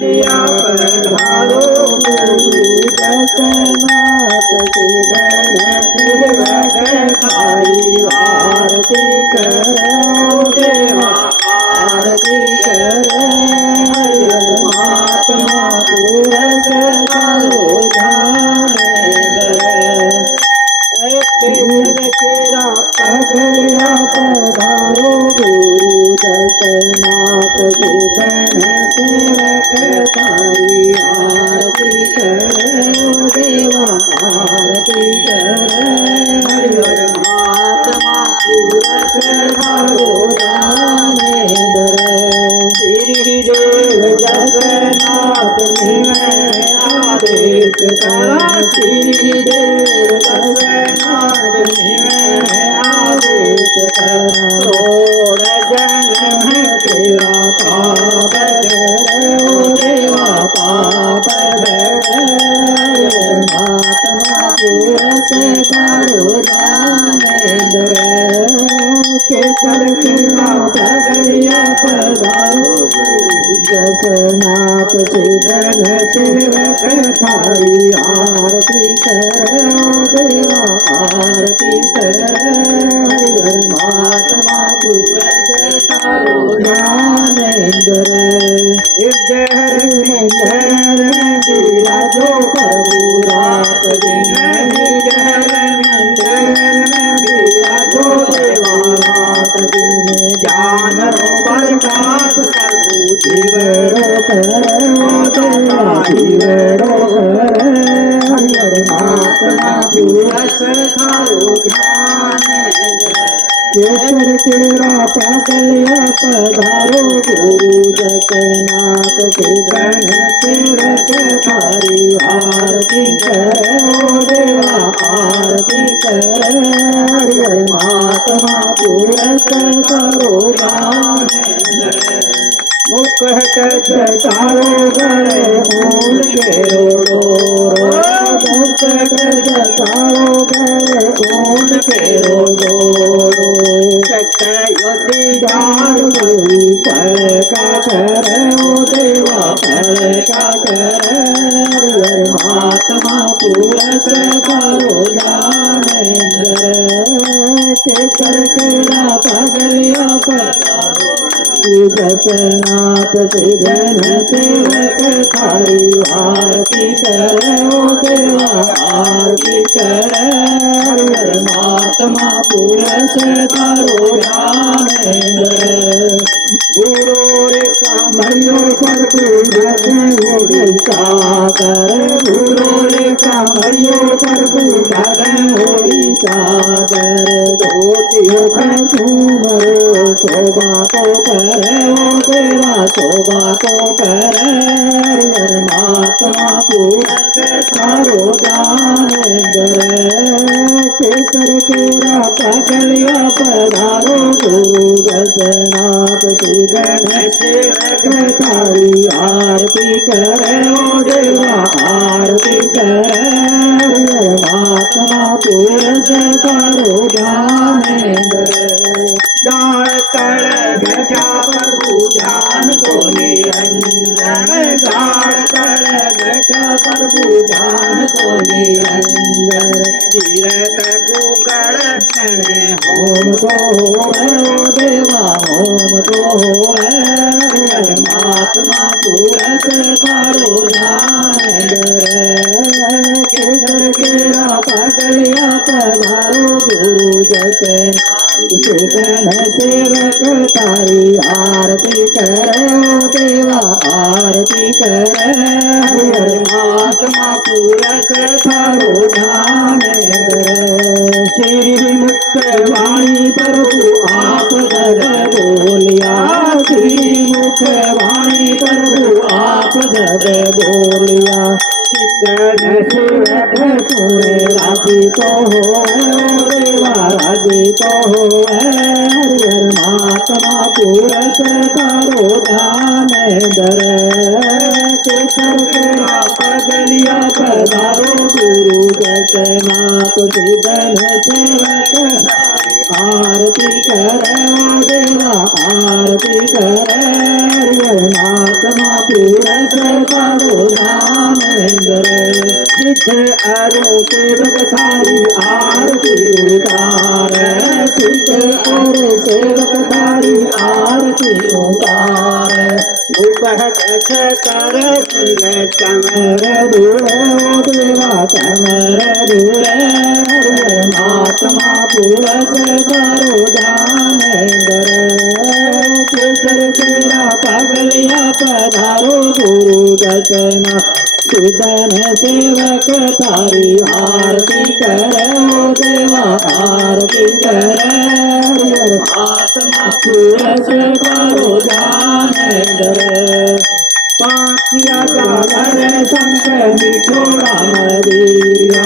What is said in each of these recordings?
लिया पधारो गुरु दशनाथ शिवन शिवक खाई आरती करो देवा आरती करो महात्मा पुरष करो केरा पगड़िया पधारो गुरु दशनाथ शिवन सेवक तारी आरती करो देवा आरती करो महात्मा पुरष करो श्री देव जगन्नाथ आदेश करा श्री देव जगन्नाथ आदेश करा तोड़ जन्म तेरा पाप देवा पाप महात्मा पुरष करो केसर केला पगड़िया पधारो जसनाथ शिवन शिवक थारी आरती करो देवा आरती करो महात्मा पुरष करो ज्ञानेंद्र विजय में विराजो प्रभु रात दिन विजय में विराजो देवा रात दिन ज्ञान प्रकाश प्रभु जीवरो महात्मा पुरष करो केसर केरा पगड़िया पधारो गुरु दशनाथ शिवन शिवक थारी आरती करो देवा आरती करो महात्मा पुरष करो मुख जटारो गए मूल के रोड़ो मुख जटारो गए मूल के रोड़ो योगी जान गुरु पर का करो देवा पर का करो महात्मा पुरष करो केसर केरा पगड़िया पधारो दशनाथ शिवन सेवक थारी आरती करो देवा आरती करो महात्मा पुरष करो गुरु रे कामरियो पर पूजा उड़ीसा कर गुरु रे कामरियो पर पूजा उड़ीसा कर धोतियो झूमरो शोभा को करे देवा शोभा को करे महात्मा पुरष करो केसर केरा पगड़िया पधारो गुरु दशनाथ शिवन शिवक थारी आरती करो देवा आरती करो महात्मा पुरष करो दाड़ तड़ बैठा प्रभु जान को निरंजन दाड़ तड़ बैठा प्रभु जान को निरंजन तीरथ गुगड़ होम को देवा होम को महात्मा पुरष करो केसर केरा पगड़िया पधारो गुरु दशनाथ शिवन सेवक तारी आरती करो देवा आरती करो महात्मा पुरष करो श्री मुक्त वाणी प्रभु आप जग बोलिया श्री मुख वाणी प्रभु आप जग बोलिया शिवक सुने राजी तो हो देवा राजी तो हो हरिहर महात्मा पुरष करो केसर केरा पगड़िया पधारो गुरु दशनाथ शिवन सेवक आरती करो देवा आरती करो महात्मा पुरस करो दानेंद्र सिद्ध अरो सेवक थारी आरती उतार सिद्ध अरो सेवक थारी आरती उतार उपहट कर सिर कमर दूर देवा कमर दूर महात्मा पुरस करो दानेंद्र केसर तेरा पगलिया पधारो गुरु दसना सुदन सेवक तारी आरती करो देवा आरती करो आत्मा पुरस करो दानेंद्र पातिया दादर संग मिठोड़ा मदीरिया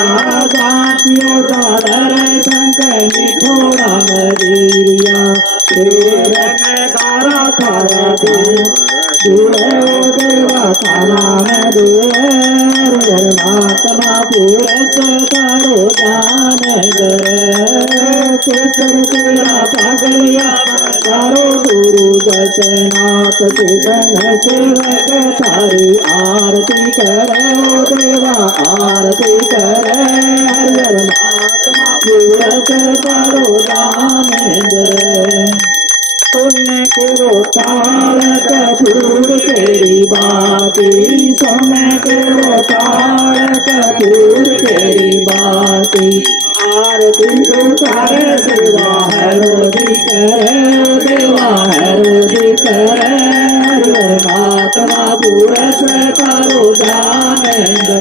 पातिया दादर संग मिठोड़ा मदीरिया तेरन तारा तारा दूर देवा तारा दूर महात्मा पुरस करो दानेंद्र केसर तेरा पगलिया पधारो गुरु दसनाथ सुदन सेवक तारी आरती करो देवा आरती करो हरिहर महात्मा पुरस करो दानेंद्र पुण्य करो तारक कपूर तेरी बाती सोने करो तारक कपूर तेरी बाती आरती उतार सेवा हरोदी कर देवा हरोदी कर महात्मा पुरस करो दानेंद्र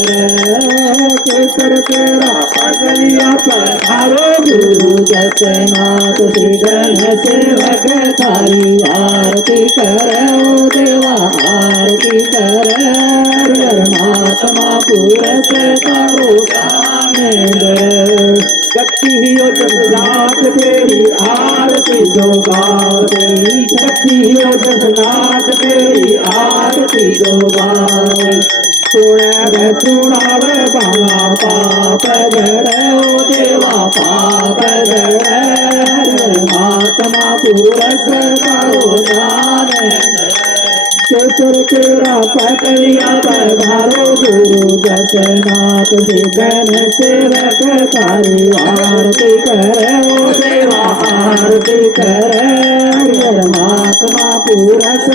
केसर तेरा पगलिया पधारो गुरु दसनाथ सुदन सेवक तारी आरती करो देवा आरती करो महात्मा पुरस करो दानेंद्र शक्ति हो जब नाथ तेरी आरती जो गावे शक्ति हो जब नाथ तेरी आरती जो गावे सुणाव बाबा पाप जड़ो देवा पाप जड़ महात्मा पुरस करो दानेंद्र केसर तेरा पगलिया पधारो गुरु दसनाथ सुदन सेवक तारी आरती करो देवा आरती करो महात्मा पुरस